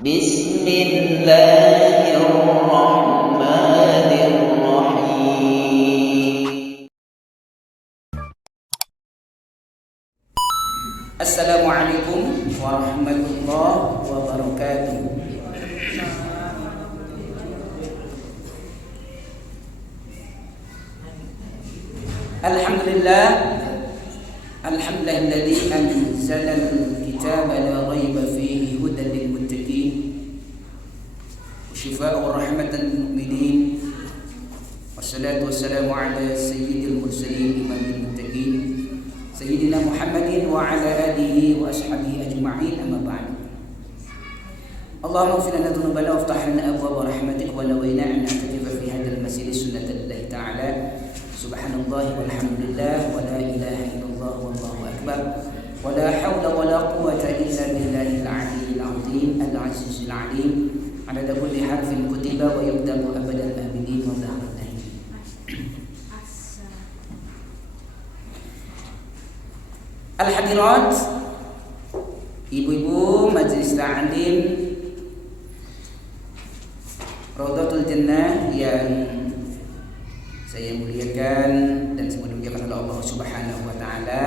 Bismillahirrahmanirrahim. Assalamualaikum warahmatullahi wabarakatuh. Alhamdulillah, alhamdulillahilladzi anzala al-kitaba la raiba fihi hudan lil muttaqin wa shifaa'un wa rahmatan lil mu'minin. Wassalatu wassalamu ala sayyidil mursalin imamil muttaqin sayyidina Muhammadin wa ala alihi wa ashabihi ajma'in, amma ba'd. Allahumma ighfir lana dhunubana waftah lana abwaaba rahmatik wa nawina an na'takifa fi hadzal masjid sunnatullahi ta'ala. Subhanallah walhamdulillah wa la ilaha illallah wallahu akbar wa la hawla wa la quwwata illa billahil aliyyil azim al-azizil alim adada kulli harfin kutiba wa yubda'u abadal abidin wa dhahratain. Al-hadirat, ibu-ibu majelis ta'lim Raudhatul Jannah yang saya muliakan dan semoga dimuliakan oleh Allah Subhanahu wa taala.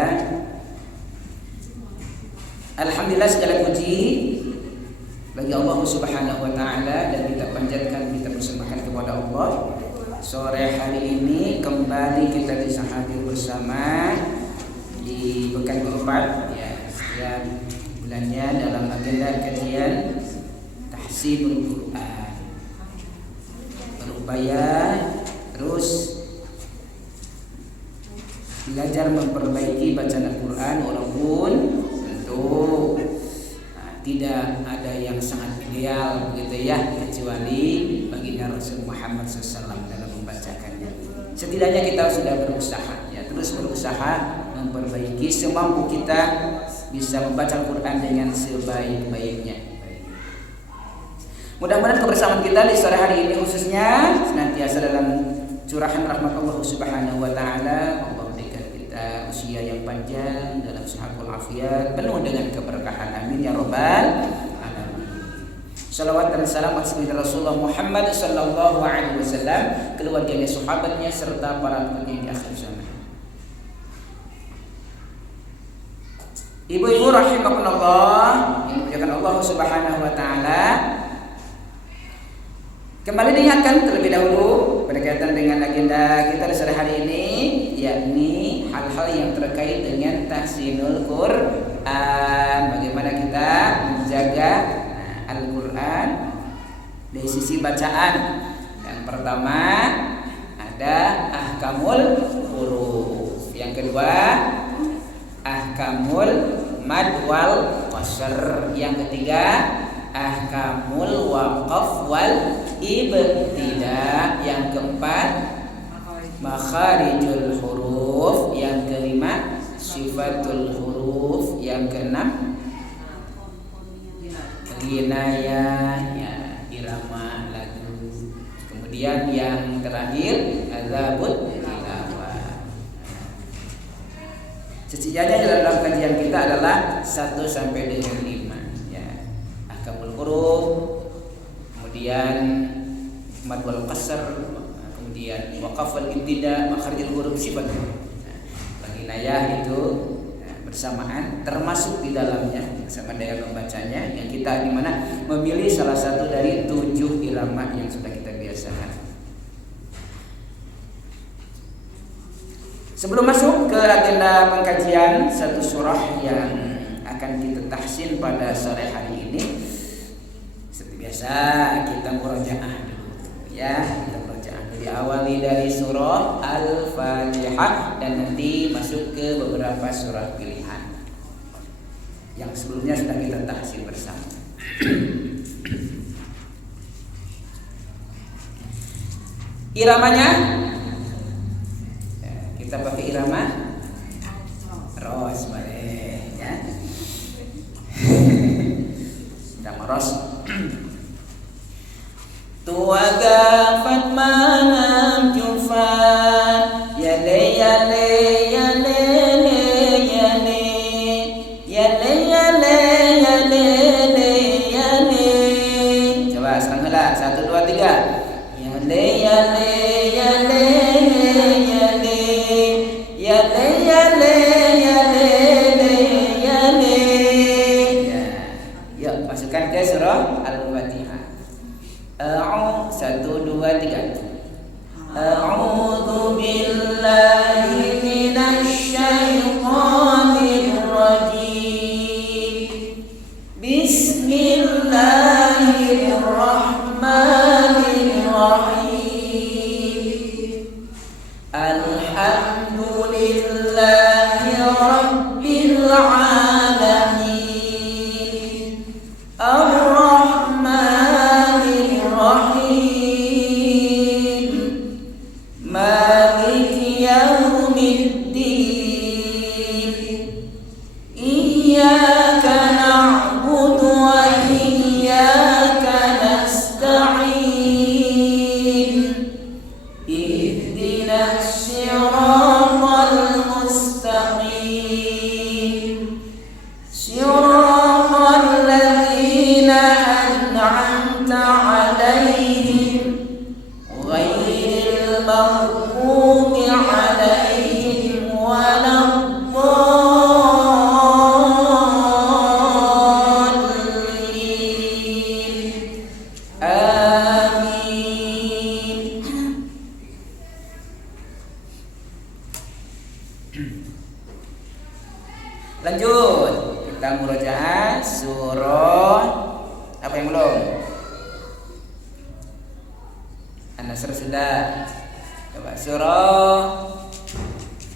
Alhamdulillah, segala puji bagi Allah Subhanahu wa taala dan kita panjatkan, kita persembahkan kepada Allah. Sore hari ini kembali kita bisa hadir bersama di pekan keempat ya, sekian bulannya dalam agenda kajian tahsinul Quran. Berupaya terus belajar memperbaiki bacaan Al-Quran, walaupun tentu tidak ada yang sangat ideal begitu ya, kecuali baginda Rasul Muhammad SAW dalam membacakannya. Setidaknya kita sudah berusaha ya, terus berusaha memperbaiki semampu kita bisa membaca Al-Quran dengan sebaik-baiknya. Mudah-mudahan kebersamaan kita di sore hari ini khususnya senantiasa dalam curahan rahmat Allah Subhanahu wa taala. Allah berikan kita usia yang panjang dalam sehat walafiat, penuh dengan keberkahan, amin ya rabbal alamin. Salawat dan salam atas Rasulullah Muhammad sallallahu alaihi wasallam, keluarganya, sahabatnya serta para pengikutnya di akhir zaman. Ibu-ibu rahimakumullah yang dimuliakan Allah Subhanahu wa taala, kembali diingatkan terlebih dahulu berkaitan dengan agenda kita di sore hari ini, yakni hal-hal yang terkait dengan tahsinul Quran. Bagaimana kita menjaga Al-Quran dari sisi bacaan. Yang pertama ada ahkamul huruf, yang kedua ahkamul mad wal qasr, yang ketiga ahkamul waqaf wal ibtida, yang keempat makharijul huruf, yang kelima sifatul huruf, yang keenam ginayah ya, irama lagu, kemudian yang terakhir adzabut tilawah. Sesungguhnya dalam kajian kita adalah 1 sampai dengan 5 ya. Ahkamul huruf, kemudian mad wal qasr, kemudian waqaf wal ibtida, makharijul huruf, sifat. Ginayah itu bersamaan termasuk di dalamnya sama dengan membacanya, yang kita di mana memilih salah satu dari 7 irama yang sudah kita biasakan. Sebelum masuk ke agenda pengkajian satu surah yang akan kita tahsin pada sore hari ini, seperti biasa kita murojaah dulu ya, kita murojaah dulu. Diawali dari surah Al-Fatihah dan nanti masuk ke beberapa surah pilihan yang sebelumnya sudah kita tahsin bersama. Iramanya ya, kita pakai irama ros, boleh ya. Irama ros. Tuwagafat manam jufan ya le ya le ya le ya le ya le ya le ya le ya le rabbil alamin ar-rahmanir rahim maliki yaumiddin iyyaka na'budu wa iyyaka nasta'in ihdinas siratal mustaqim siratal ladzina an'amta 'alaihim ghairil maghdubi 'alaihim waladdallin amin. Lanjut, kita murojaah surah apa yang belum? An-Nasr sudah. Coba surah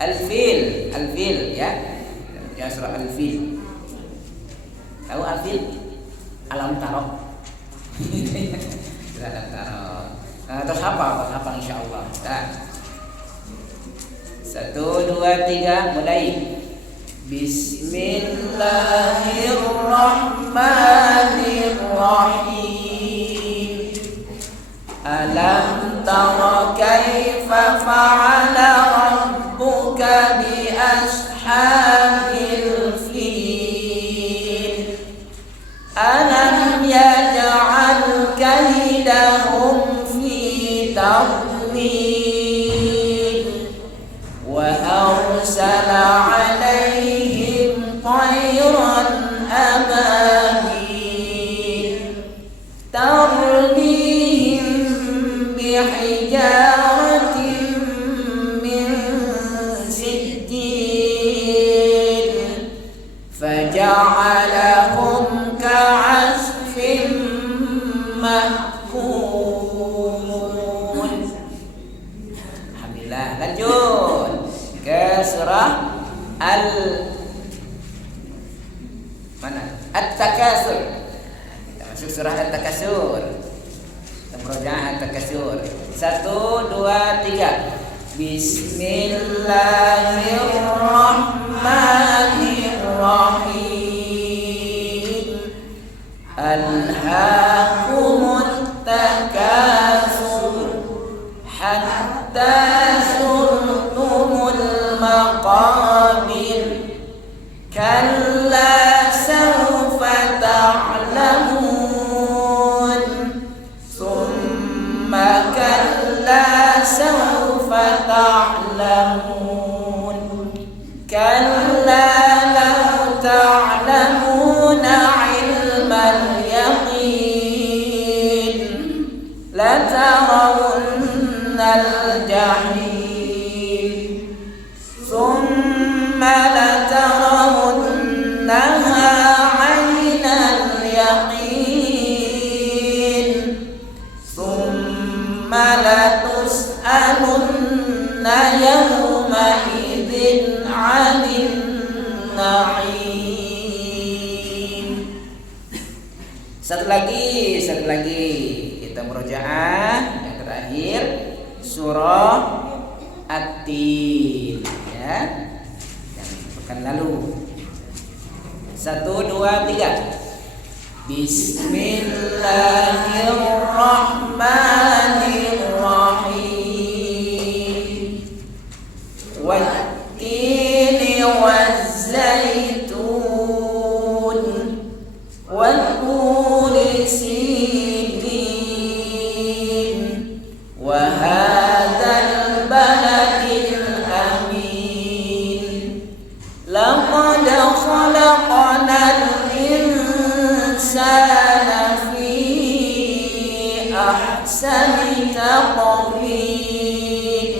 Al-Fil, Al-Fil ya. Ya surah Al-Fil. Tahu Al-Fil? Alam Taro. Sudah Alam Taro. Nah, terus apa insyaallah. Nah. 1 2 3 mulai. Bismillahirrahmanirrahim. Alam tara kaifa fa'ala rabbuka bi ashabil fil. Alam yaj'al kaidahum fi tadlil wa arsala 'alaihim tayran ababil tarmihim bihijaratin min sijjil faja'alahum ka'asfin ma'kul. Alhamdulillah. Lanjut ke surah At-Takasur. Kita masuk surah At-Takasur. Kita murojaah At-Takasur. 1 2 3. Bismillahirrahmanirrahim. Alhaakumut takasur hatta zurtumul maqabir kalla sawfa ta'lamun thumma kalla sawfa ta'lamun kalla law ta'lamuna 'ilmal yaqin latarawunnal jahim thumma latarawunnaha 'ainal yaqin thumma latus'alunna yawma idzin 'anil na'im. Satu lagi kita murojaah yang terakhir surah At-Tin ya. Yang pekan lalu. 1 2 3. Bismillahirrahmanirrahim. Wat-tini waz-zaitun wat-turi sinin wa hadzal baladil amin. Laqad khalaqnal insana fi ahsani taqwim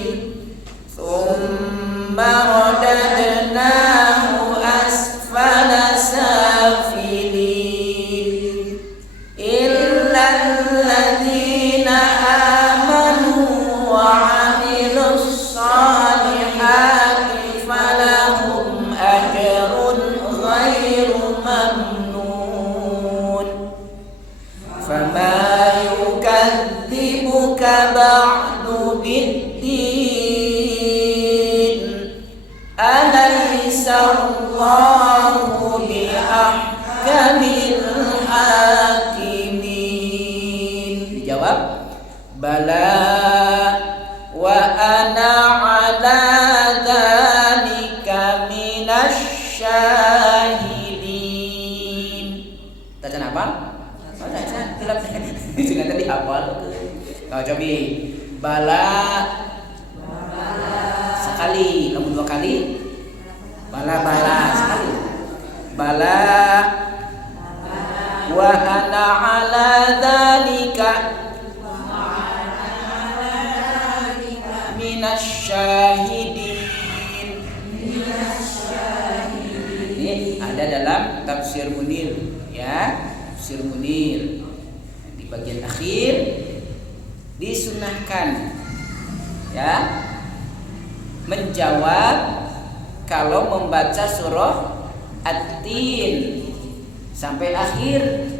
thumma radadnahu asfala safilin illa alladhina amanu wa 'amilus salihati falahum ajrun ghairu mamnun. Fama yukadzibuka ba'du biddin. Alaysa Allahu biahkamil hakimin. Dijawab, bala wa ana ala dzalika minasyahidin. Tajan apa? Oh, tajan. Sudah tadi hafal. Kau coba bala sekali, kamu 2 kali. Bala sekali. Bala wa ana ala dzalika minasyahidin. Ini ada dalam tafsir Munir, ya, tafsir Munir. Di bagian akhir disunahkan, ya, menjawab kalau membaca surah At-Tin sampai akhir.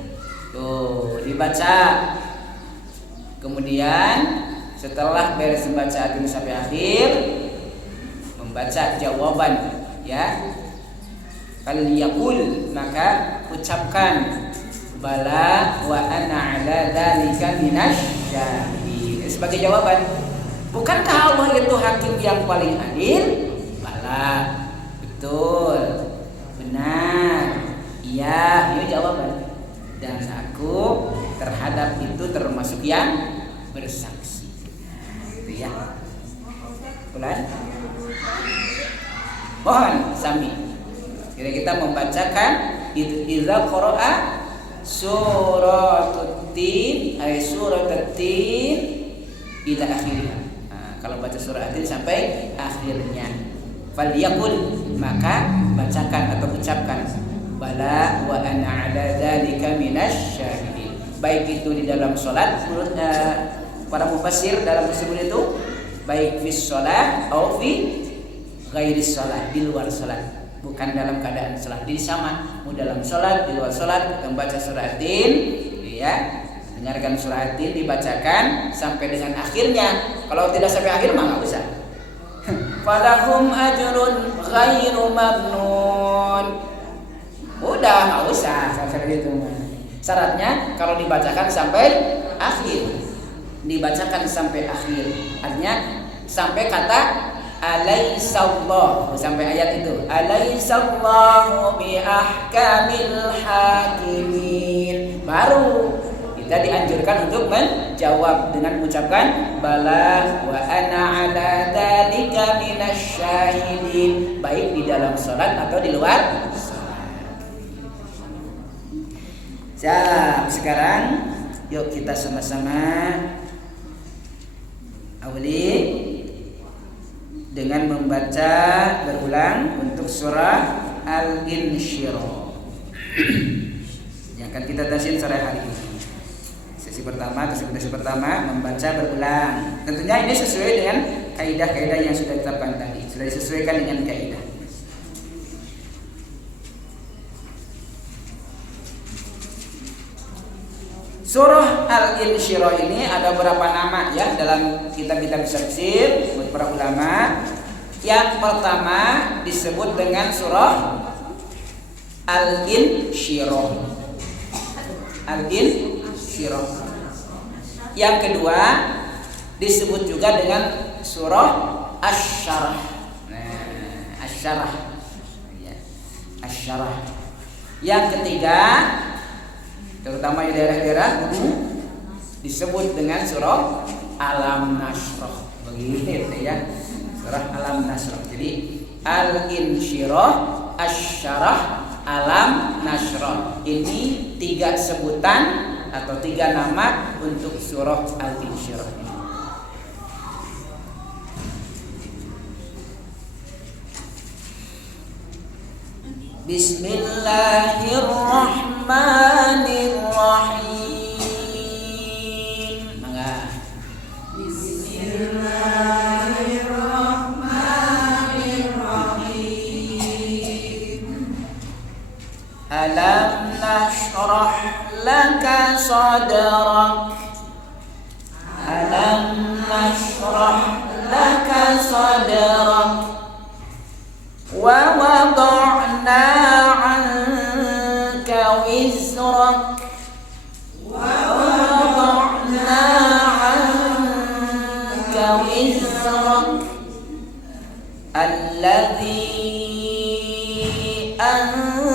Tuh, dibaca. Kemudian setelah beres membaca At-Tin sampai akhir, membaca jawaban, ya. Falyaqul, maka ucapkan bala wa ana ala dzalika minasyahidin sebagai jawaban. Bukankah Allah itu hakim yang paling adil? Bala, betul, benar, iya, ini jawaban. Dan aku terhadap itu termasuk yang bersaksi. Itu ya. Ulan. Mohon sami. Kira kita membacakan idza qara'a suratul tin ay suratul tin ila akhirnya. Kalau baca surah At-Tin sampai akhirnya, falyaqul, maka bacakan atau ucapkan bala wa ana ala dzalika minasyahidin. Baik itu di dalam salat menurut para mufassir dalam tersebut itu baik fi shalah atau fi ghairi shalah, di luar salat, bukan dalam keadaan salat. Jadi sama, mau dalam salat, di luar salat, membaca surah At-Tin, ya. Dengarkan surah At-Tin dibacakan sampai dengan akhirnya. Kalau tidak sampai akhir mah enggak usah. Falahum ajrun ghairu mamnun. Udah enggak usah seperti itu mah. Syaratnya kalau dibacakan sampai akhir. Dibacakan sampai akhir. Artinya sampai kata alaihissallahu, sampai ayat itu. Alaihissallahu bi ahkamil hakimin. Baru kita dianjurkan untuk menjawab dengan mengucapkan bala wa ana ala dzalika minasyahidin, baik di dalam salat atau di luar salat. Sekarang yuk kita sama-sama awali dengan membaca berulang untuk surah Al-Insyirah yang akan kita tafsir sore hari ini. Sesi pertama membaca berulang. Tentunya ini sesuai dengan kaidah-kaidah yang sudah ditetapkan tadi, sudah disesuaikan dengan kaidah. Surah Al-Insyirah ini ada beberapa nama ya dalam kitab-kitab tafsir menurut para ulama. Yang pertama disebut dengan surah Al-Insyirah. Al-Insyirah. Yang kedua disebut juga dengan surah Asy-Syarah. Nah, Asy-Syarah. Ya. Asy-Syarah. Yang ketiga terutama di daerah-daerah disebut dengan surah Alam Nashrah. Begitu ya. Surah Alam Nashrah. Jadi Al-Insyirah, Asy-Syarah, Alam Nashrah. Ini 3 sebutan atau 3 nama untuk surah Al-Insyirah ini. Bismillahirrahmanirrahim. Mangga. Bismillahirrahmanirrahim. Alam nashrah laka sadrak. Alam nashrah laka sadrak. Wa wada'na 'anka wizrak. Wa wada'na 'anka wizrak. Alladhi anqadha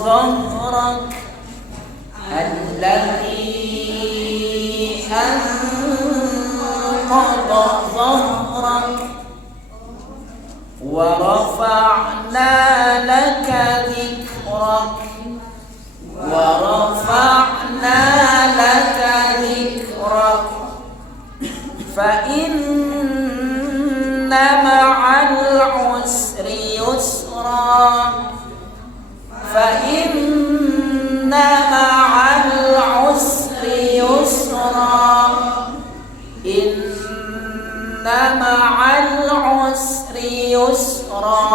dhahrak. Alladhi anqadha dhahrak. Wa rafa'na laka dhikrak. Wa rafa'na laka dhikrak. Fa inna ma'al usri yusra. Fa inna ma'al usri yusra. Inna ma'al usri yusra.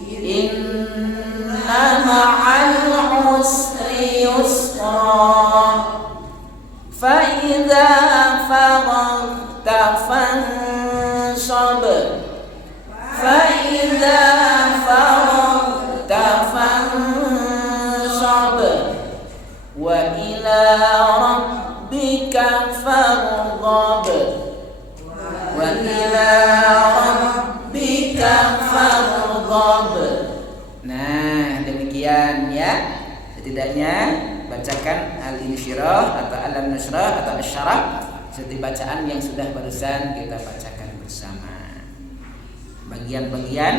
Inna ma'al usri yusra. Fa idza faragta fansab. Fa idza faragta fansab. Wa ila rabbika farghab. Wa ila rabbika farghab. Nah, demikian ya. Setidaknya bacakan al-insyirah atau alam nasrah atau asyarah seperti bacaan yang sudah barusan kita bacakan bersama. Bagian-bagian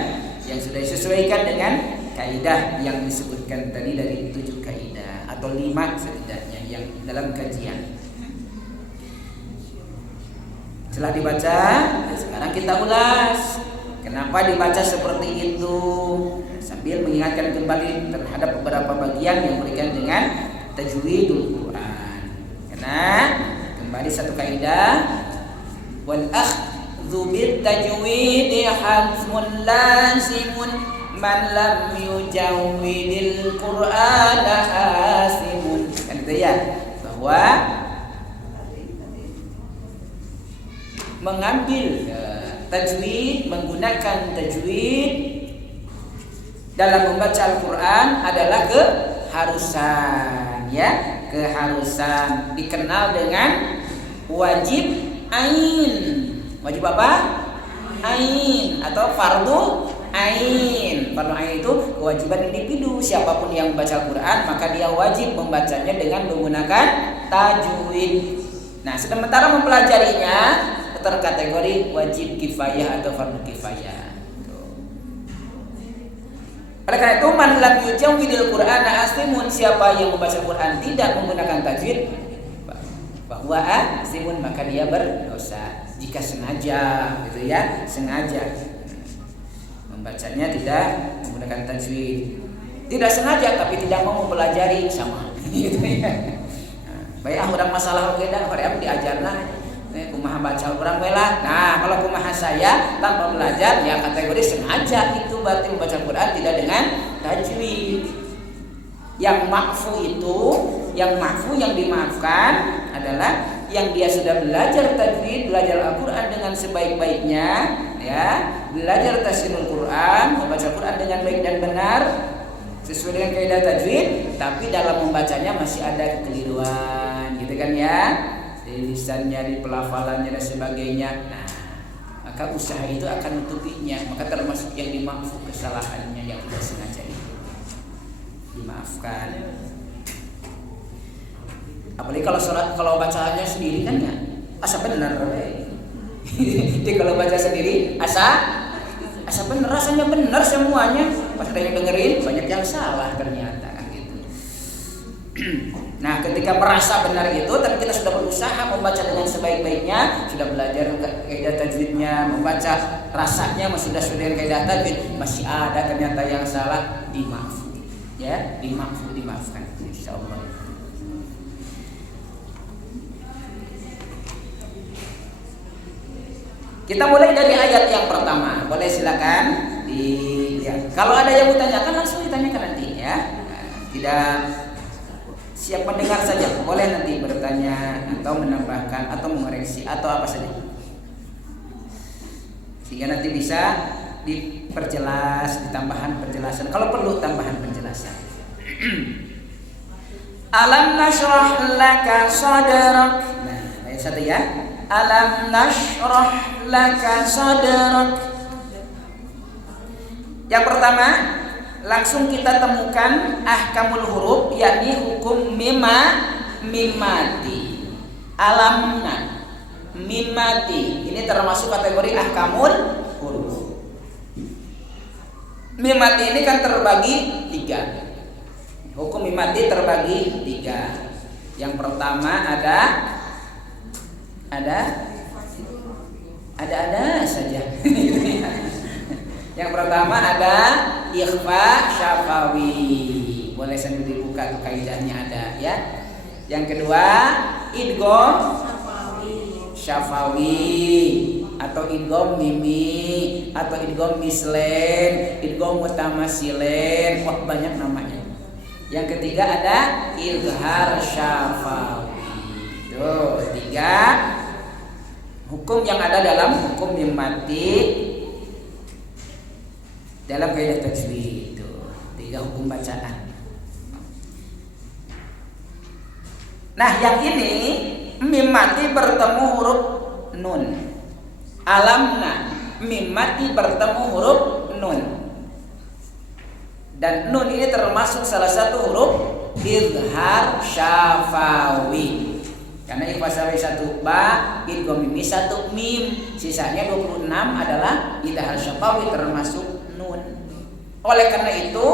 yang sudah disesuaikan dengan kaidah yang disebutkan tadi dari 7 kaidah atau 5 setidaknya yang dalam kajian. Setelah dibaca, sekarang kita ulas kenapa dibaca seperti itu, sambil mengingatkan kembali terhadap beberapa bagian yang berkaitan dengan tajwidul Quran. Karena kembali satu kaidah, wal akhdhu bit tajwid hazmun lazimun man lam yujawwidil Quran hasimun. Kan itu ya, bahwa mengambil tajwid, menggunakan tajwid dalam membaca Al-Quran adalah keharusan, ya, keharusan, dikenal dengan wajib ain. Wajib apa? Ain atau fardu ain. Fardu ain itu kewajiban individu. Siapapun yang membaca Al-Quran maka dia wajib membacanya dengan menggunakan tajwid. Nah, sementara mempelajarinya terkategori wajib kifayah atau fardu kifayah. Oleh karena itu, man lam yujawwidil Qur'an aslimun, siapa yang membaca Quran tidak menggunakan tajwid, bahwa aslimun, maka dia berdosa jika sengaja, gitu ya, sengaja membacanya tidak menggunakan tajwid. Tidak sengaja tapi tidak mau mempelajari, sama gitu ya. Baik, orang masalah beda, orang diajarna kumaha baca Al-Quran bela. Nah, kalau kumaha saya tanpa belajar, ya kategori sengaja, itu berarti membaca Al-Quran tidak dengan tajwid. Yang ma'fu itu, yang ma'fu, yang dimaafkan adalah yang dia sudah belajar tajwid, belajar Al-Quran dengan sebaik-baiknya, ya, belajar tafsirul Quran, membaca Al-Quran dengan baik dan benar sesuai dengan kaidah tajwid, tapi dalam membacanya masih ada kekeliruan, gitu kan ya, di lisannya, di pelafalannya dan sebagainya. Nah, maka usaha itu akan menutupinya. Maka termasuk yang dimaafkan kesalahannya yang tidak sengaja itu dimaafkan. Apalagi kalau bacaannya sendiri kan ya asa benar. Jadi kalau baca sendiri asa benar, rasanya benar semuanya. Pas ada yang dengerin banyak yang salah ternyata kan gitu. Nah, ketika merasa benar itu, tapi kita sudah berusaha membaca dengan sebaik-baiknya, sudah belajar kaidah tajwidnya, membaca rasanya sudah dengan kaidah tajwid, masih ada ternyata yang salah, dimaafkan, ya, dimaafkan, insyaallah. Kita mulai dari ayat yang pertama, boleh silakan dilihat. Kalau ada yang mau tanyakan langsung ditanyakan nanti ya. Tidak siap mendengar saja, boleh nanti bertanya atau menambahkan atau mengoreksi atau apa saja. Sehingga nanti bisa diperjelas, ditambahkan penjelasan. Kalau perlu tambahan penjelasan. Alam nashrah laka sadrak. Nah, ayat 1 ya. Alam nashrah laka sadrak. Yang pertama, langsung kita temukan ahkamul huruf, yakni hukum mimati. Alamna, mimati. Ini termasuk kategori ahkamul huruf. Mimati ini kan terbagi 3. Hukum mimati terbagi 3. Yang pertama ada saja. Yang pertama ada ikhfa syafawi. Boleh sambil dibuka tuh kaidahnya ada ya. Yang kedua idgham syafawi atau idgham mimi atau idgham mislen, idgham mutamasilen. Wah, banyak namanya. Yang ketiga ada izhar syafawi. Tuh, 3 hukum yang ada dalam hukum mimati dalam kaidah tajwid. Itu 3 hukum bacaan. Nah, yang ini mimati bertemu huruf nun. Alamna mimati bertemu huruf nun. Dan nun ini termasuk salah satu huruf izhar syafawi. Karena ikhfa syafawi 1 ba, idgham mimi 1 mim, sisanya 26 adalah izhar syafawi termasuk nun. Oleh karena itu,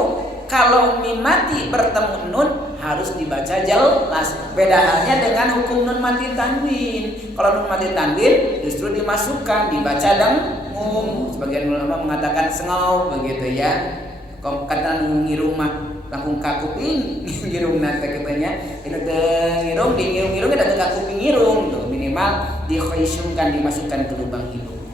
kalau mim mati bertemu nun harus dibaca jelas. Beda halnya dengan hukum nun mati tanwin. Kalau nun mati tanwin justru dimasukkan, dibaca dengung. Sebagian ulama mengatakan sengau begitu ya. Kata ngirung mah langkung kakuping ngirung nate katanya itu ngirung di ngirung ada kakuping ngirung tuh, minimal dikhaisungkan, dimasukkan ke lubang hidung,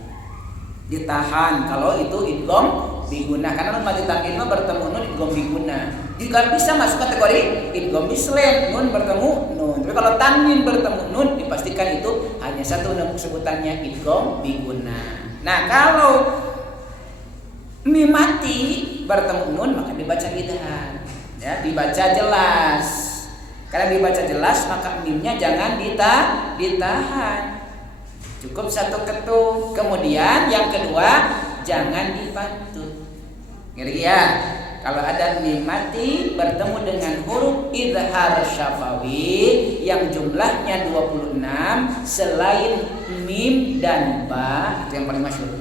ditahan. Kalau itu idgham biguna, karena nun mati tanwin mah bertemu nun idgham biguna. Jika bisa masuk kategori idgham mislen, nun bertemu nun. Tapi kalau tanwin bertemu nun dipastikan itu hanya satu sebutannya idgham biguna. Nah, kalau mim mati bertemu nun maka dibaca idhar, ya, dibaca jelas. Karena dibaca jelas maka mimnya jangan ditahan, cukup satu ketuk. Kemudian yang kedua jangan dipantun. Ngerti ya? Kalau ada mim mati bertemu dengan huruf izhar syafawi yang jumlahnya 26 selain mim dan ba, itu yang paling masyhur.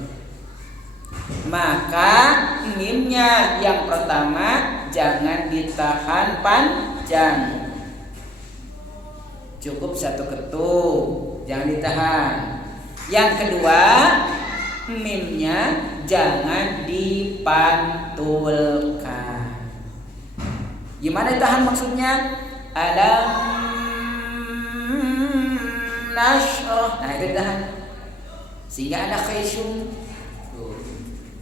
Maka mimnya yang pertama jangan ditahan panjang, cukup satu ketuk, jangan ditahan. Yang kedua mimnya jangan dipantulkan. Gimana ditahan maksudnya? Alam nashrah, nah itu ditahan sehingga ada khaisyum.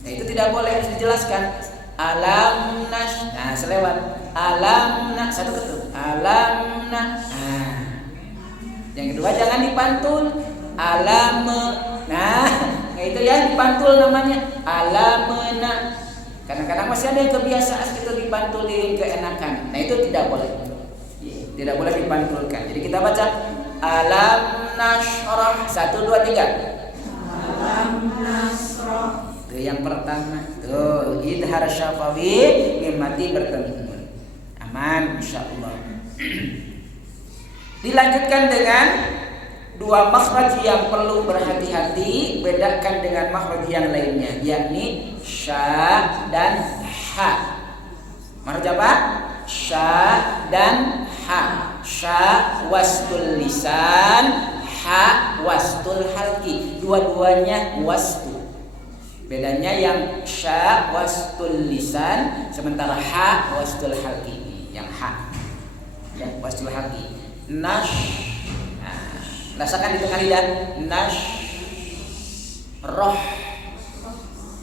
Nah, itu tidak boleh, harus dijelaskan. Alam nas, nah selewat alam nas, satu ketuk alam nas. Nah, yang kedua jangan dipantul alam. Nah itu ya dipantul namanya alamna. Kadang-kadang masih ada yang kebiasaan itu dipantulin keenakan. Nah itu tidak boleh, tidak boleh dipantulkan. Jadi kita baca alam nashrah 1 2 3. Alam nashrah. Itu yang pertama. Tuh, idhar syafawi mim mati bertemu nun. Aman insyaallah. Dilanjutkan dengan 2 makhraj yang perlu berhati-hati, bedakan dengan makhraj yang lainnya, yakni sya dan ha. Makhraj apa? Sya dan ha. Sya wastul lisan, ha wastul halqi. Dua-duanya wastu. Bedanya yang sya wastul lisan, sementara ha wastul halqi. Yang ha, yang wastul halqi. Nash, nah, rasakan di tengah lidah. Nash, roh,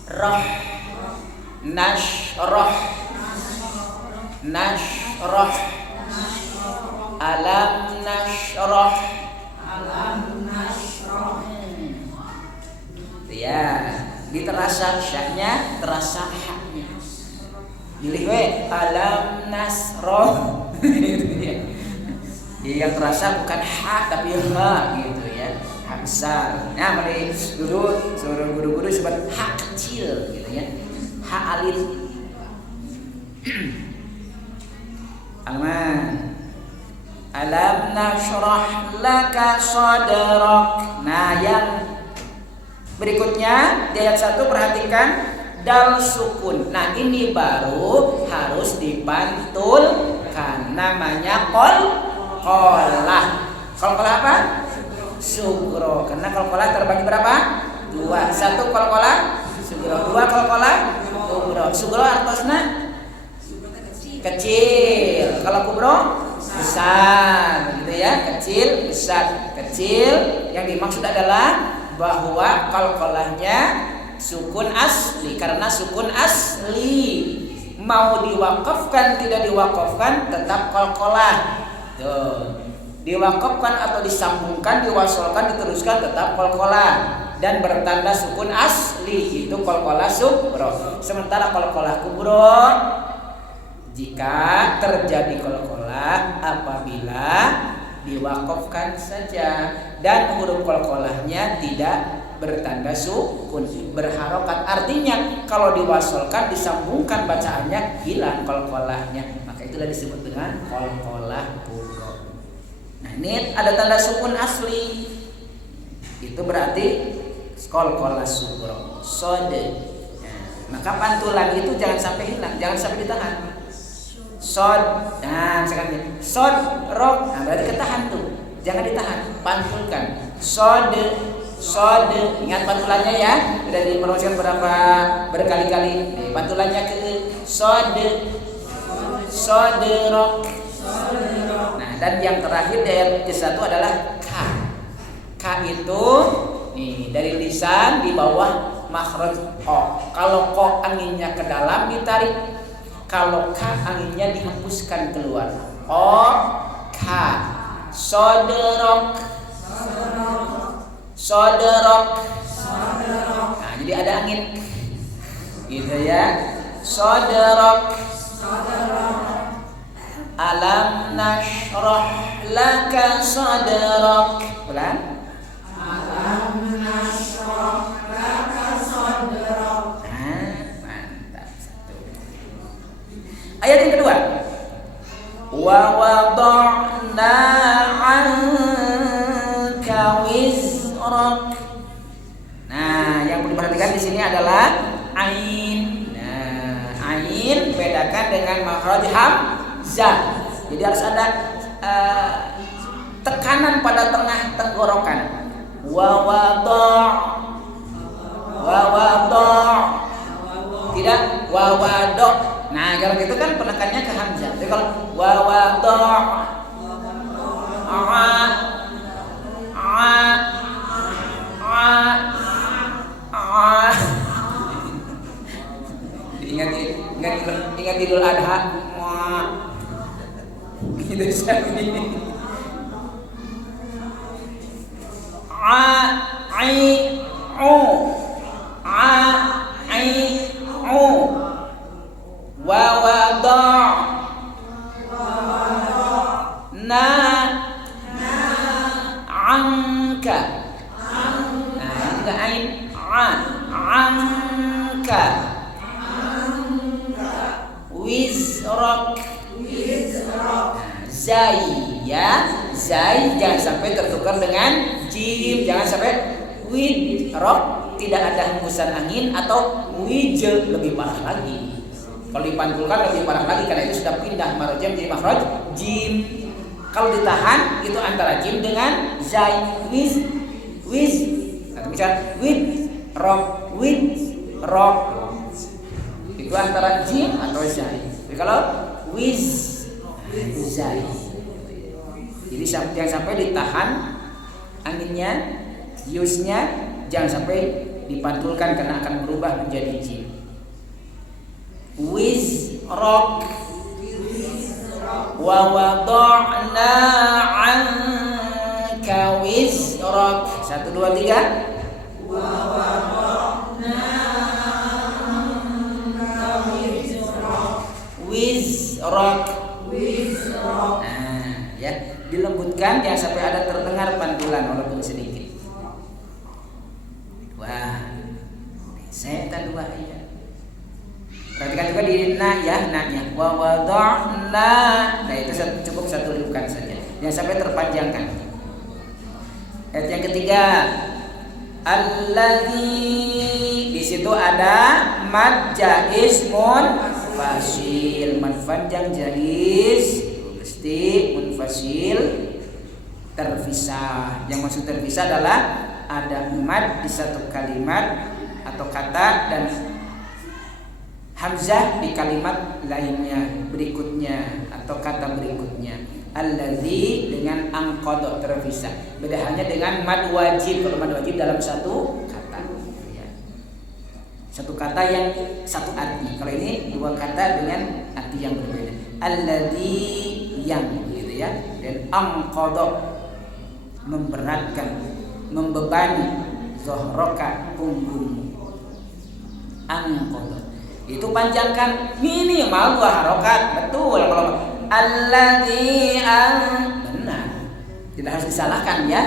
roh. Nashrah. Nashrah. Alam nashrah. Ya, diterasa syaknya, terasa haknya. Pilih we alam nasroh. Gitu ya. Jadi yang terasa bukan hak tapi ha gitu ya. Hak besar. Nah, mari dulu seorang guru-guru sebut hak kecil gitu ya. Hak alif. Aman. Alam nashrah laka sadrak. Nah, yang berikutnya di ayat 1 perhatikan dal sukun. Nah, ini baru harus dipantulkan. Namanya qalqalah. Qalqalah apa? Sugro. Karena qalqalah terbagi berapa? 2. 1 qalqalah sugro, 2 qalqalah kubro. Sugro artosna kecil. Kalau kubro besar gitu ya. Kecil, besar. Kecil yang dimaksud adalah bahwa qalqalahnya sukun asli, karena sukun asli mau diwakafkan tidak diwakafkan tetap qalqalah. Tuh. Diwakafkan atau disambungkan, diwasolkan, diteruskan tetap qalqalah dan bertanda sukun asli, itu qalqalah sugro. Sementara qalqalah kubro jika terjadi qalqalah apabila diwakafkan saja dan huruf qalqalahnya tidak bertanda sukun, berharokat. Artinya kalau diwasolkan, disambungkan bacaannya hilang qalqalahnya, maka itulah disebut dengan qalqalah kubro. Nah, ini ada tanda sukun asli, itu berarti qalqalah sugro. Sode. Nah, maka pantulan itu jangan sampai hilang, jangan sampai ditahan. Sod, nah sekarang sod rok, nah berarti ketahan tuh, jangan ditahan, pantulkan. Sode, sode, ingat pantulannya ya, sudah dipromosikan berkali-kali. Pantulannya ke sode, sode rok. Nah, dan yang terakhir di ayat 1 adalah ka. Ka itu nih dari lisan di bawah makhraj o. Kalau ko anginnya ke dalam ditarik. Kalau ka anginnya dihembuskan keluar. O ka soderok. Soderok. Nah, jadi ada angin gitu ya. Soderok. Alam nashrah laka soderok. Ulang. Alam nashrah laka soderok. Ayat yang kedua, wa wada'na 'anka wizrak. Nah, yang perlu diperhatikan di sini adalah ain. Nah, ain bedakan dengan makhraj hamzah. Jadi harus ada tekanan pada tengah tenggorokan. Wa wada'. Tidak wa wada'. Nah, kalau gitu kan penekannya ke hamzah. Jadi kalau wa wada' ingat Idul Adha. Gitu sekali. Wa wada'na anka. Nah, juga ain anka wizrak. Zai ya, zai jangan sampai tertukar dengan jim, jangan sampai widrok tidak ada hembusan angin, atau wije lebih parah lagi. Kalau dipantulkan lebih parah lagi karena itu sudah pindah marojam jadi makhraj jim. Kalau ditahan itu antara jim dengan zai. Wiz. Atau misalnya with rock itu antara jim atau zai. Jadi kalau wiz zai. Jadi jangan sampai ditahan anginnya, yusnya jangan sampai dipantulkan karena akan berubah menjadi jim. wizrak wa wada'na 'anka wizrak. 1 2 3. Wa wada'na 'anka wizrak. Nah, ya, dilembutkan jangan sampai ada terdengar pantulan walaupun sedikit. Wah, saya tak dua ya. Perhatikan juga di na ya, na-nya. Wa wada'na. Nah, itu cukup satu lipukan saja. Jangan sampai terpanjangkan. Ayat yang ketiga. Alladzi, di situ ada mad jaiz munfasil. Mad panjang jaiz mesti munfasil terpisah. Yang maksud terpisah adalah ada mad di satu kalimat atau kata dan hamzah di kalimat lainnya berikutnya atau kata berikutnya. Alladzi dengan angqadha terpisah. Beda hanya dengan mad wajib. Kalau mad wajib dalam satu kata ya. Satu kata yang satu arti. Kalau ini dua kata dengan arti yang berbeda. Alladzi yang gitu ya. Dan angqadha memberatkan, membebani zahraka punggungmu. Angqadha itu panjangkan minimal 2 harokat. Betul kalau alladzi benar, tidak harus disalahkan ya.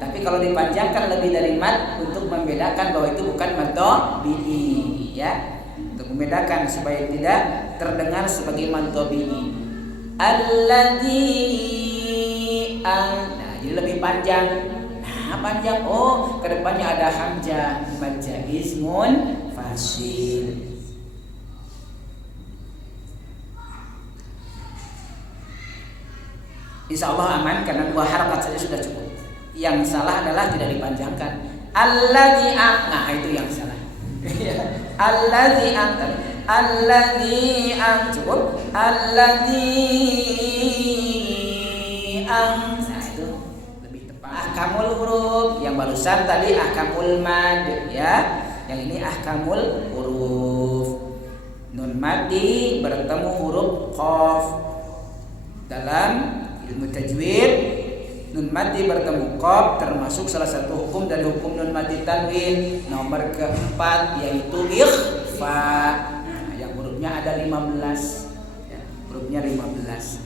Tapi kalau dipanjangkan lebih dari mad untuk membedakan bahwa itu bukan mad tabi'i ya, untuk membedakan supaya tidak terdengar sebagai mad tabi'i. Alladzi nah, jadi lebih panjang. Nah, panjang. Oh, kedepannya ada hamzah mad jaiz munfasil. Insya Allah aman karena 2 harakat saja sudah cukup. Yang salah adalah tidak dipanjangkan. Alladzi nah itu yang salah. Alladzi cukup. Alladzi nah itu lebih tepat. Ahkamul huruf yang barusan tadi ahkamul mad ya. Yang ini ahkamul huruf. Nun madi bertemu huruf qaf dalam ilmu tajwid. Nun madi bertemu qaf termasuk salah satu hukum dari hukum nun madi tanwin. Nomor keempat yaitu ikhfa. Nah, yang hurufnya ada 15 ya, hurufnya 15.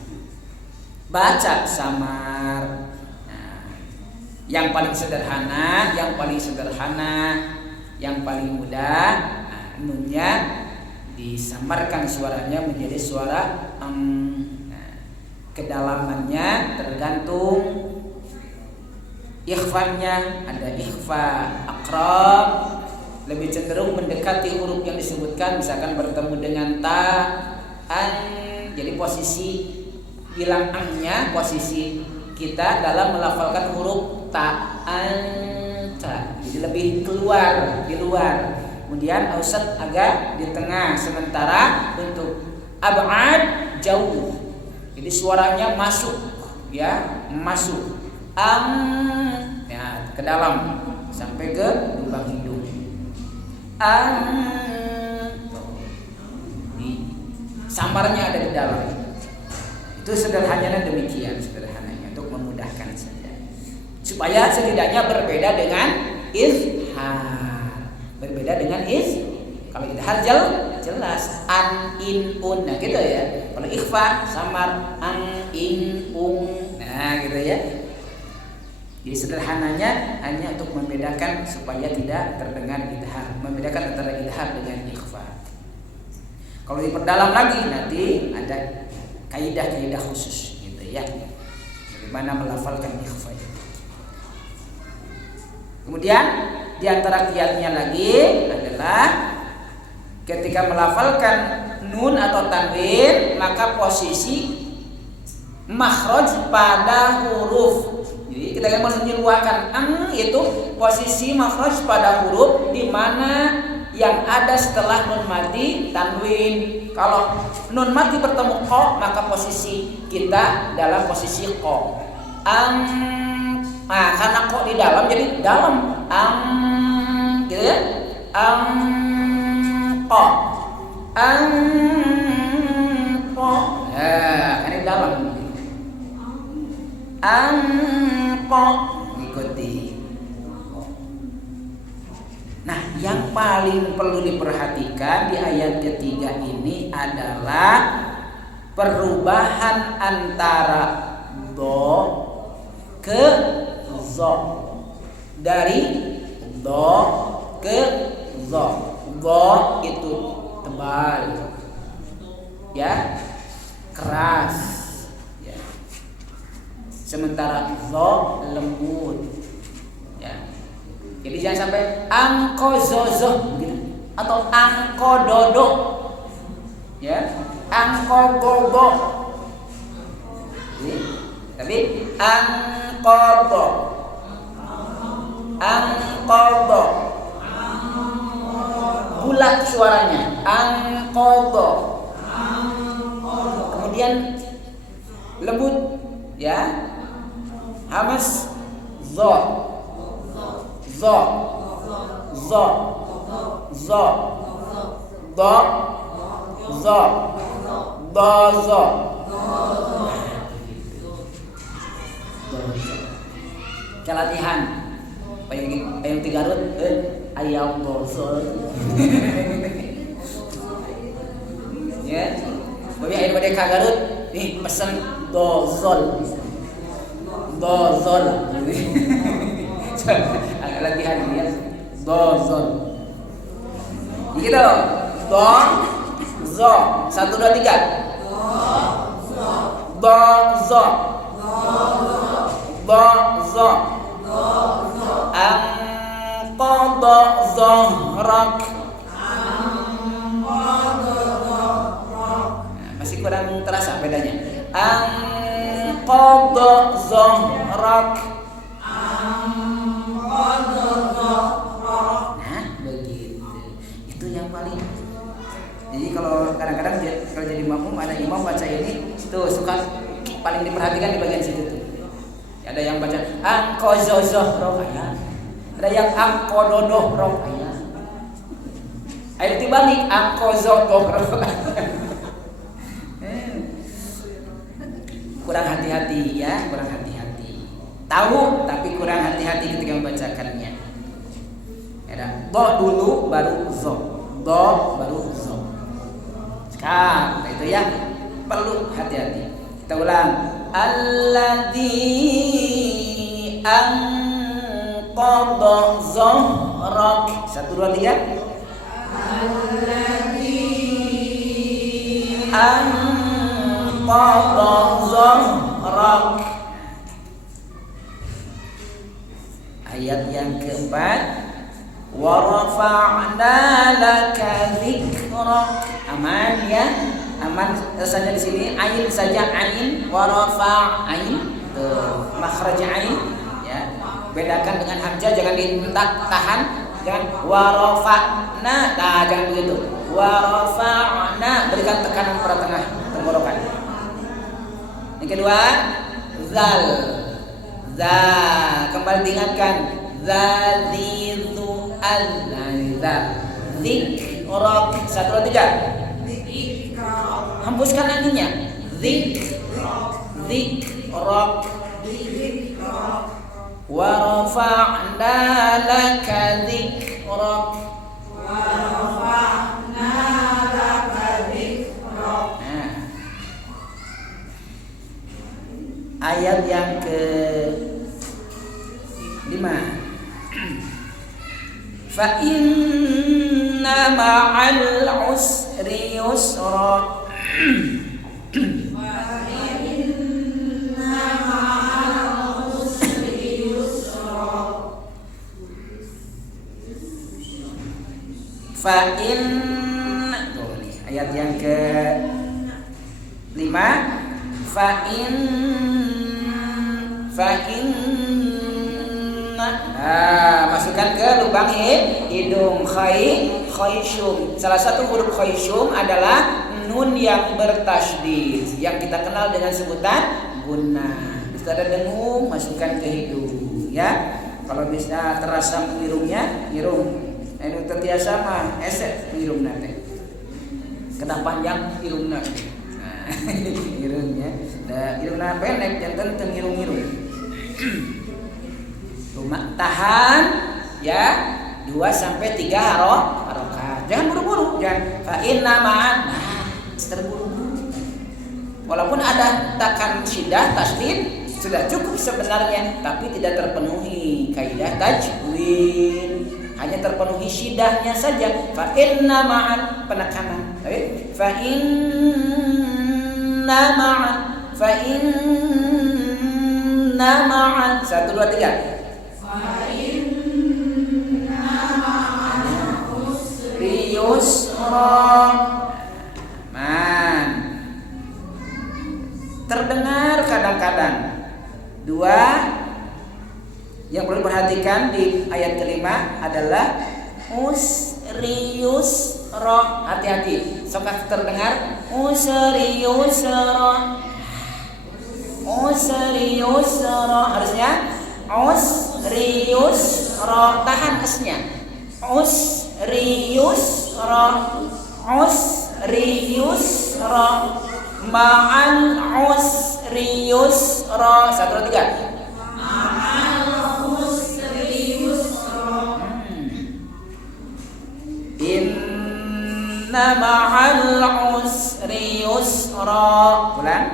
Baca samar. Nah, yang paling sederhana, yang paling mudah, nah, nunnya disamarkan suaranya menjadi suara kedalamannya tergantung ikhfanya. Ada ikhfa aqrab, lebih cenderung mendekati huruf yang disebutkan, misalkan bertemu dengan ta, an. Jadi posisi bilang an-nya, posisi kita dalam melafalkan huruf ta, anta. Jadi lebih keluar, di luar. Kemudian ausat agak di tengah, sementara untuk ab'ad jauh. Jadi suaranya masuk ya, masuk ya, ke dalam sampai ke lubang hidung. Samarnya ada di dalam. Itu sederhananya demikian, sederhananya untuk memudahkan saja. Supaya setidaknya berbeda dengan izhar. Berbeda dengan kalau izhar jelas an in un, nah gitu ya. Kalau ikhfa samar an in nah gitu ya. Jadi sederhananya hanya untuk membedakan supaya tidak terdengar idhar, membedakan antara idhar dengan ikhfa. Kalau diperdalam lagi nanti ada kaidah-kaidah khusus gitu ya, bagaimana melafalkan ikhfa. Kemudian di antara kiatnya lagi adalah ketika melafalkan nun atau tanwin, maka posisi makhraj pada huruf. Jadi kita akan menyeluarkan itu posisi makhraj pada huruf di mana yang ada setelah nun mati tanwin. Kalau nun mati bertemu qa, maka posisi kita dalam posisi qa. Nah, karena qa di dalam jadi dalam gitu ya. Qa. Angko. Ya, kan di dalam. Angko ikuti. Nah, yang paling perlu diperhatikan di ayat ketiga ini adalah perubahan antara do ke zo, dari do ke zo. Do itu tebal, ya, keras, ya. Sementara zo lembut, ya. Jadi jangan sampai angko zozo gitu, atau angko dodo, ya, angko gogo. Tapi angko do, angko do, bulat suaranya, angko do. Kemudian lembut, ya, hamas zo. Zo, zo, zo, do, zo, do, zo. Kita latihan. Payung 3 Garut, ayam bosol. Ya, bagi ayam Merdeka Garut, nih pesen dozol, dozol. Latihan ya, dozol. Gitu, do, zo, 1, 2, 3. Do, zo, do, zo, angkodo zohrak. Masih kurang terasa bedanya. Angkodo zohrak. Nah, begitu. Itu yang paling. Jadi kalau kadang-kadang kalau jadi makmum ada imam baca ini, tuh suka paling diperhatikan di bagian situ tuh. Ada yang baca angko zozoh rokaya, ada yang angko dodoh rokaya. Ayo dibalik angko zodoh rokaya. Kurang hati-hati ya, kurang hati-hati. Tahu tapi kurang hati-hati ketika membacakannya. Ada do dulu baru zo, do baru zo. Sekarang itu ya perlu hati-hati. Kita ulang. Alladzi anqadha zahrak. 1, 2, 3. Alladzi anqadha zahrak. Ayat yang keempat, wa rafa'na laka dzikrak. Aman ya, aman rasanya di sini. Ain saja, ain, wa rafa' ain, tuh makhraj ain ya. Bedakan dengan hamzah, jangan ditahan, jangan wa rafa'na, nah jangan begitu. Wa rafa'na, berikan tekanan pada tengah tenggorokan. Yang kedua, zal. Za, kembali diingatkan, zazizu al-za, zikrak. 1, 2, 3. Hembuskan anginnya. Zikrak. Wa rafa'na laka zikrak. Ayat yang ke-5. Fa inna ma'al usri yusra. Fa in, ayat yang ke-5. Fa in, masukkan ke lubang hidung. Khayshum. Salah satu huruf khayshum adalah nun yang bertasydid yang kita kenal dengan sebutan gunnah. Jika ada dengung, masukkan ke hidung ya. Kalau bisa terasa ngirungnya, ngirung. Anu terbiasa mah esek ngirum nanti. kena panjang irungna. Nah, irungnya. Da irungna pendek janten teu irung-irung. Rumah tahan ya 2 sampai 3 harokat. Jangan buru-buru, jangan fa inna ma'an. Nah, terburu-buru. Walaupun ada takan syiddah tasdid sudah cukup sebenarnya, tapi tidak terpenuhi kaidah tajwid. Hanya terpenuhi syiddahnya saja. Fa inna ma'an penekanan. Fa inna ma'an. Fa inna ma'an. 1 2 3. Fa inna ma'al usri yusra. Man. Terdengar kadang-kadang. 2 yang perlu perhatikan di ayat kelima adalah usri yusra. Hati-hati. Sokak terdengar usri yusra. Usri yusra. Harusnya usri yusra. Tahan esnya. Usri yusra. Usri yusra. Ma'al usri yusra. 1 2 3. Ma'al usri yusra. Inna ma'al usri yusra. Ulang.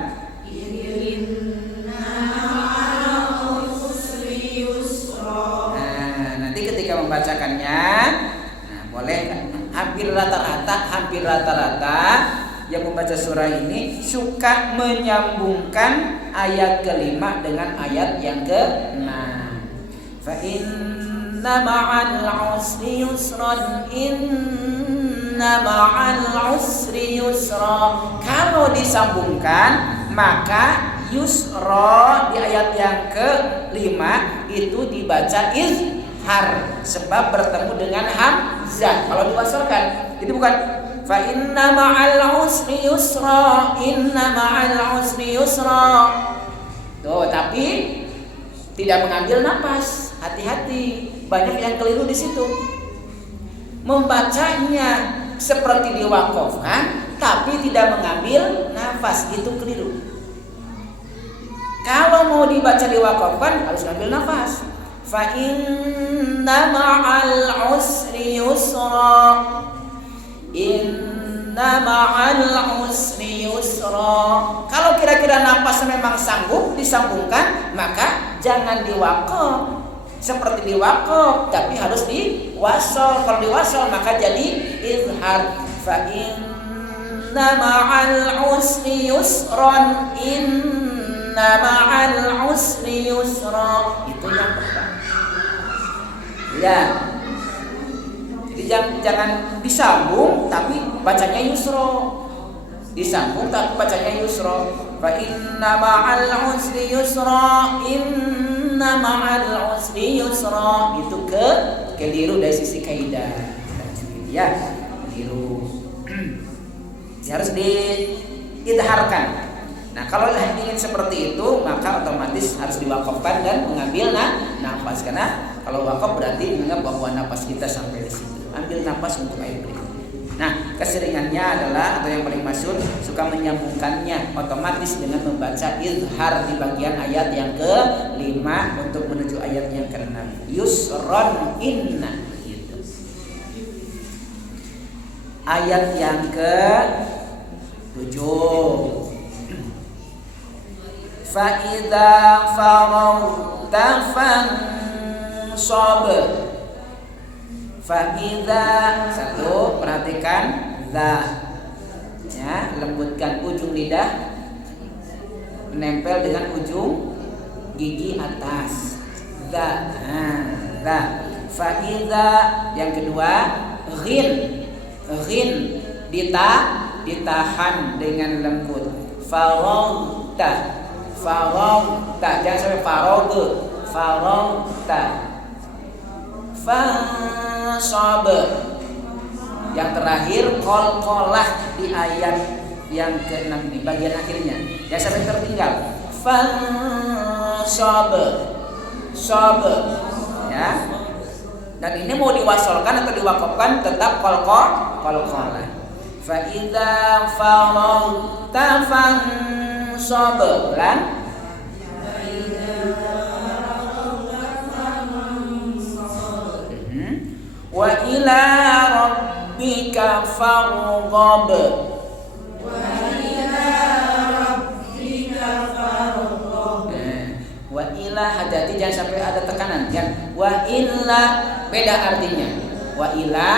Inna ma'al usri yusra. Nah, nanti ketika membacakannya, nah boleh hampir rata-rata yang membaca surah ini suka menyambungkan ayat kelima dengan ayat yang ke-6. Fa inna ma'al usri yusran. Inna ma'al usri yusra. Kalau disambungkan maka yusra di ayat yang ke-5 itu dibaca izhar sebab bertemu dengan hamzah. Kalau diwasalkan itu bukan fa inna ma'al usri yusra. Inna ma'al usri yusra. Tuh, tapi tidak mengambil napas. Hati-hati, banyak yang keliru di situ. Membacanya seperti diwakofkan, tapi tidak mengambil nafas, itu keliru. Kalau mau dibaca diwakofkan harus ambil nafas. Fa inna ma'al usri yusra. Inna ma'al usri yusra. Kalau kira-kira napas memang sanggup disambungkan, maka jangan diwaqaf seperti diwaqaf, tapi harus diwasal. Kalau diwasal maka jadi izhar. Fa inna ma'al usri yusran. Inna ma'al usri yusra. Itu yang pertama. Ya. Jangan disambung tapi bacanya yusra. Disambung tapi bacanya yusra. Fa inna ma'al usri yusra. Inna ma'al usri yusra. Itu keliru dari sisi kaidah. Ya, keliru. Harus diidharkan. Nah, kalau ingin seperti itu maka otomatis harus diwakafkan dan mengambil nafas, karena kalau wakaf berarti menganggap bahwa nafas kita sampai di situ. Ambil nafas untuk ayat berikutnya. Nah, keseringannya adalah atau yang paling masyhur suka menyambungkannya otomatis dengan membaca izhar di bagian ayat yang ke-5 untuk menuju ayat yang ke-6. Yusron inna gitu. Ayat yang ke-7. Fa idza faragta fansab. Fa idza, satu, perhatikan za. Ya, lembutkan ujung lidah menempel dengan ujung gigi atas. Za. Nah, za. Fa idza yang kedua ghin. Ghin ditahan dengan lembut. Faragta. Faragta, jangan sampai faragta. Faragta. Fansab. Yang terakhir qalqalah di ayat yang ke-6 di bagian akhirnya. Jangan sampai tertinggal. Fansab. Sab. Ya. Dan ini mau diwasolkan atau diwakafkan tetap qalqalah. Fa idza faragta fansab. Ulang. Wa ila rabbika farghab. Wa ila, hati-hati jangan sampai ada tekanan. Jangan wa illa, beda artinya. Wa ila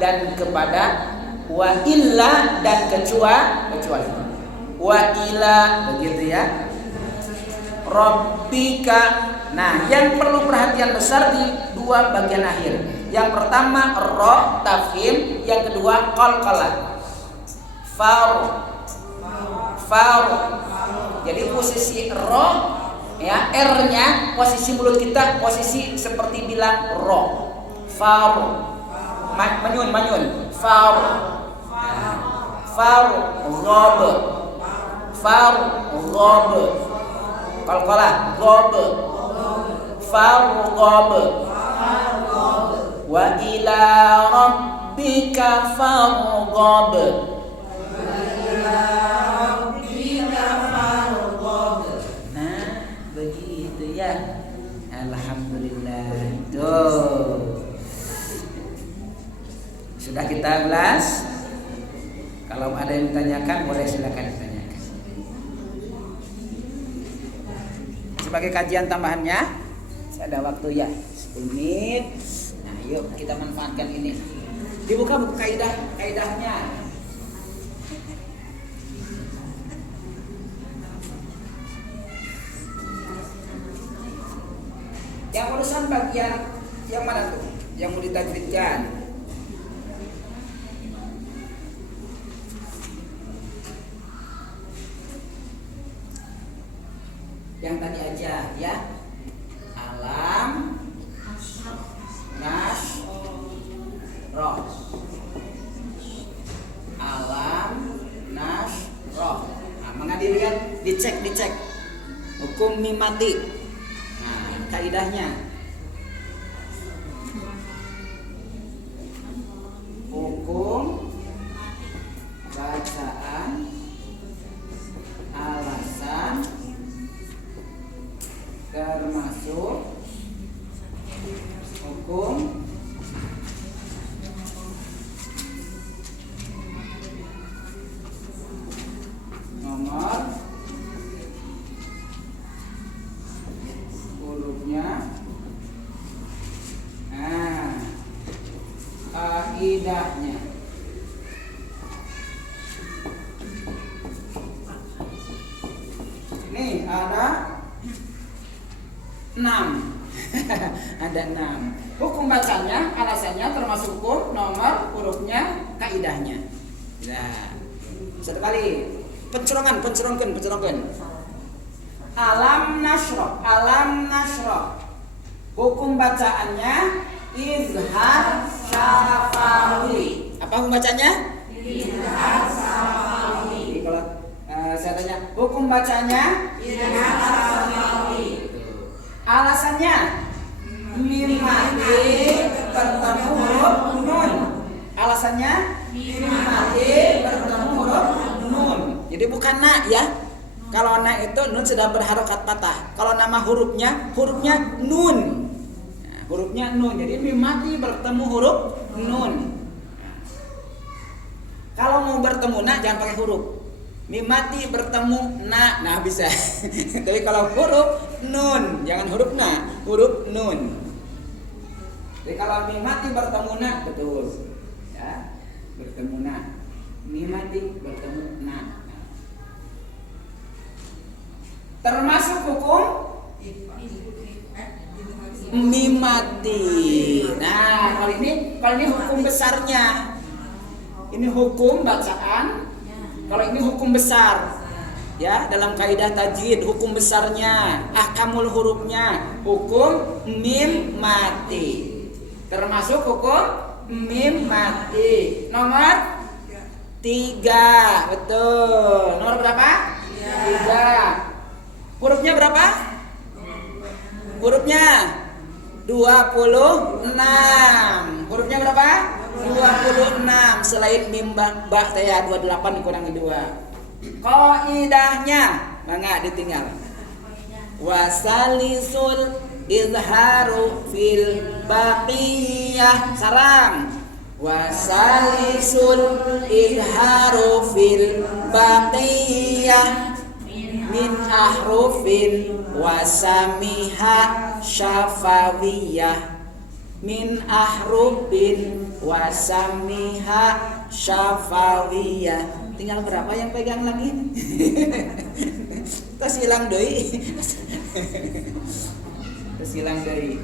dan kepada, wa illa dan kecuali. Wa ila, begitu ya. Rabbika. Nah, yang perlu perhatian besar di dua bagian akhir. Yang pertama ro tafkhim, yang kedua qalqalah. Far. Jadi posisi ro ya, R-nya posisi mulut kita posisi seperti bilang ro. Far. Manyun. Far. Ghab. Qalqalah. Ghab. Far ghab. Wa ila rabbika farghab. Nah, begitu ya. Alhamdulillah. Tuh. Sudah kita ulas. Kalau ada yang ditanyakan boleh silakan ditanyakan. Sebagai kajian tambahannya, ada waktu ya 10 menit. Nah, yuk kita manfaatkan ini. Dibuka buku kaidahnya. Yang urusan bagian yang mana tuh? Yang mau ditajwidkan. Yang tadi aja ya. Alam nasroh. Alam nasroh. Nah, maka dilihat, dicek hukum mimati. Nah, kaidahnya hukum bacaan alasan termasuk hukum nomor hurufnya. Nah, kaidahnya ini ada 6. Ada 6. Hukum bacanya, alasannya termasuk hukum, nomor, hurufnya, kaidahnya. Nah, satu kali. Pencerongan. Alam nasroh. Hukum bacaannya izhar syafawi. Apa hukum bacanya? Izhar syafawi. Kalau saya tanya, hukum bacanya izhar syafawi. Alasannya mim mati bertemu huruf nun. Alasannya mim mati bertemu huruf nun. Jadi bukan na ya. Kalau na itu nun sedang berharokat patah. Kalau nama hurufnya nun. Nah, hurufnya nun. Jadi mim mati bertemu huruf nun. Kalau mau bertemu na jangan pakai huruf. Mim mati bertemu na, nah bisa. Tapi kalau huruf nun, jangan huruf na, huruf nun. Jadi kalau mim mati bertemu na, betul. Ya, bertemu na. Mim mati bertemu na. Termasuk hukum mim mati. Nah, kalau ini hukum besarnya. Ini hukum bacaan. Kalau ini hukum besar, ya dalam kaidah tajwid hukum besarnya, ahkamul hurufnya, hukum mim mati, termasuk hukum mim mati. Nomor 3, betul. Nomor berapa? 3. Hurufnya berapa? Hurufnya 26. Hurufnya berapa? 26. 26 selain mim ba teh 28 dikurangi 2. Qaidahnya mangga ditinggal. Wasalisul izharu fil baqiyah sarang. Wasalisul izharu fil baqiyah min ahrufin wasamiha syafawiyah min ahrufin wasamiha syafawiyah. Tinggal berapa yang pegang lagi? Terus hilang deui. Terus hilang deui.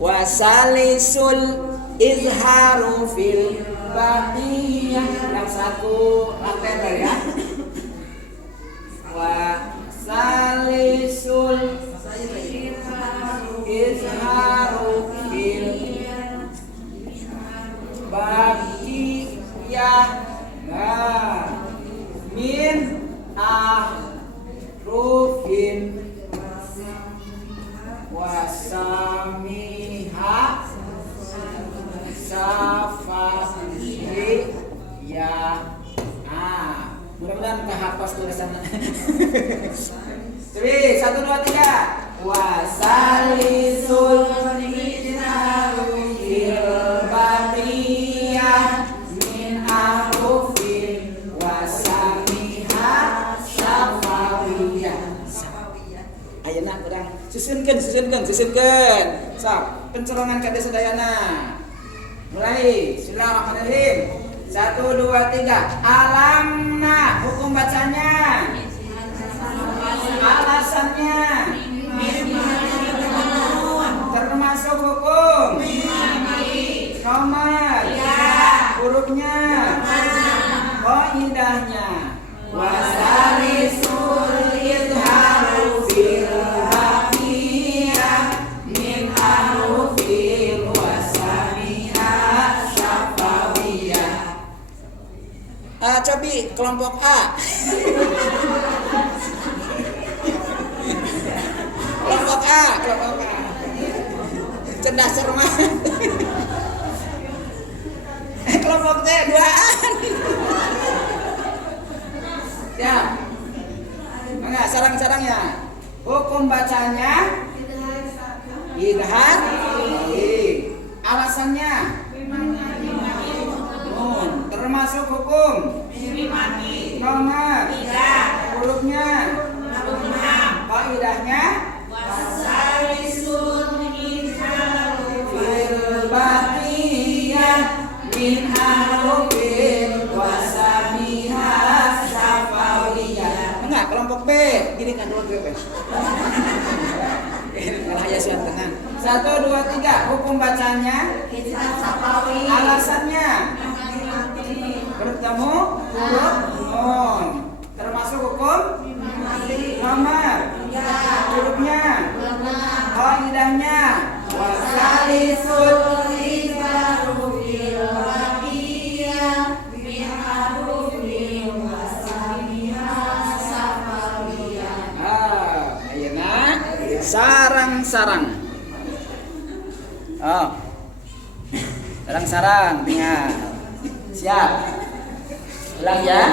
Wasalisul izharu fil baqiyah. Yang satu lantai ya. Wasalisul izharu fil baqiyah min ahrufin wasamiha syafawiyah. Mudah-mudahan kehafal tulisan. Jadi 1 2 3. Wasalisul izharu fil baqiyah min ahrufin wasamiha syafawiyah. Ayeuna urang susunkeun. Sok, pencerongan kada sadayana. Mulai. Bismillahirrahmanirrahim. 1 2 3. Alamna, hukum bacanya. Alasannya. Termasuk hukum. Nomor. Hurufnya. Qaidahnya. Wasalisul izharu fil baqiyah min ahrufin wasamiha syafawiyah. Cobi kelompok A. Kelompok A. Cerdas cermat. Kelompok C 2an. Ya. Mangga sarang-sarangnya. Hukum bacanya idhar. Alasannya termasuk hukum nomor 3 hurufnya qaidahnya wasalisul izharu fil baqiyah min ahrufin wasamiha syafawiyah. Enggak, kelompok B gini kan dulu B. Malah ya sudah tenang. 1 2 3 hukum bacanya alasannya bertemu huruf nun termasuk hukum nomor hurufnya qaidahnya wasalisul izharu fil baqiyah min ahrufin wasamiha syafawiyah. Ayeuna sarang-sarang. Sarang-sarang tinggal. Siap. Ulang ya.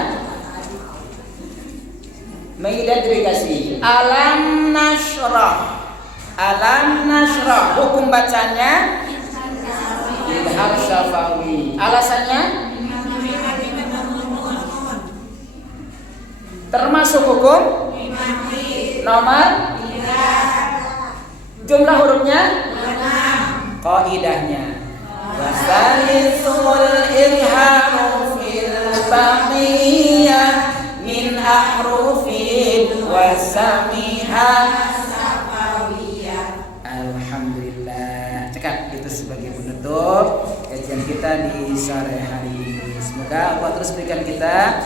Mengidentifikasi. Alam nashrah. Hukum bacanya idhar syafawi. Alasannya termasuk hukum nomor jumlah hurufnya qaidahnya wasalisul izharu fil baqiyah min ahrufin wasamiha syafawiyah. Alhamdulillah. Cekap itu sebagai penutup kajian kita di sore hari ini. Semoga Allah terus berikan kita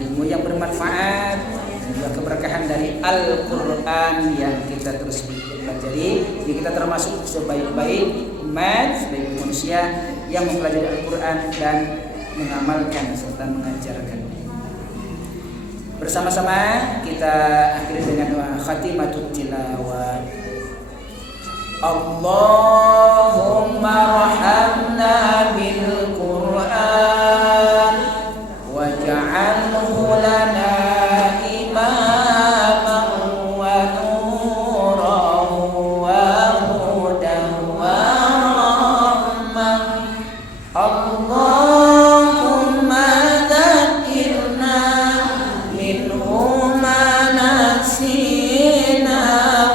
ilmu yang bermanfaat dan juga keberkahan dari Al-Quran yang kita terus pelajari. Jadi kita termasuk sebaik-baik umat, sebaik manusia yang mempelajari Al-Quran dan mengamalkan serta mengajarkan. Bersama-sama kita akhiri dengan doa khatimatut tilawah. Allahumma arhamna bil Qur'an waj'alhu lana imaman wa nuran wa hudan wa rahmah. Allahumma dzakirna minhu ma nasina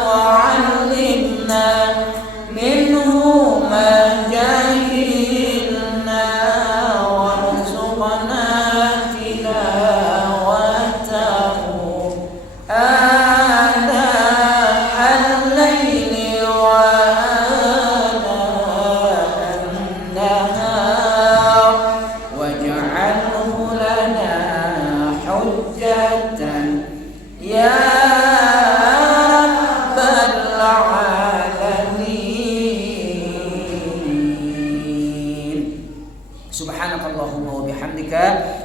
wa 'allimna minhu ma jahilna warzuqna tilawatahu ana al-laili wa ana an-nahar waj'alhu lana hujjatan ya rabbal alamin. Subhanakallahumma wa bihamdika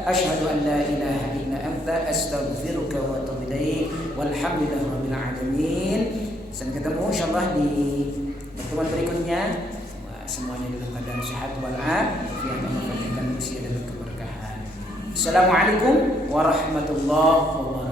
asyhadu an la ilaha illa anta astaghfiruka wa atubu ilaik. Walhamdulillahi rabbil alamin. Sampai ketemu insyaallah di pertemuan berikutnya. Semuanya dalam keadaan sehat walafiat, Allah berikan usia dan keberkahan. Assalamualaikum warahmatullahi wabarakatuh.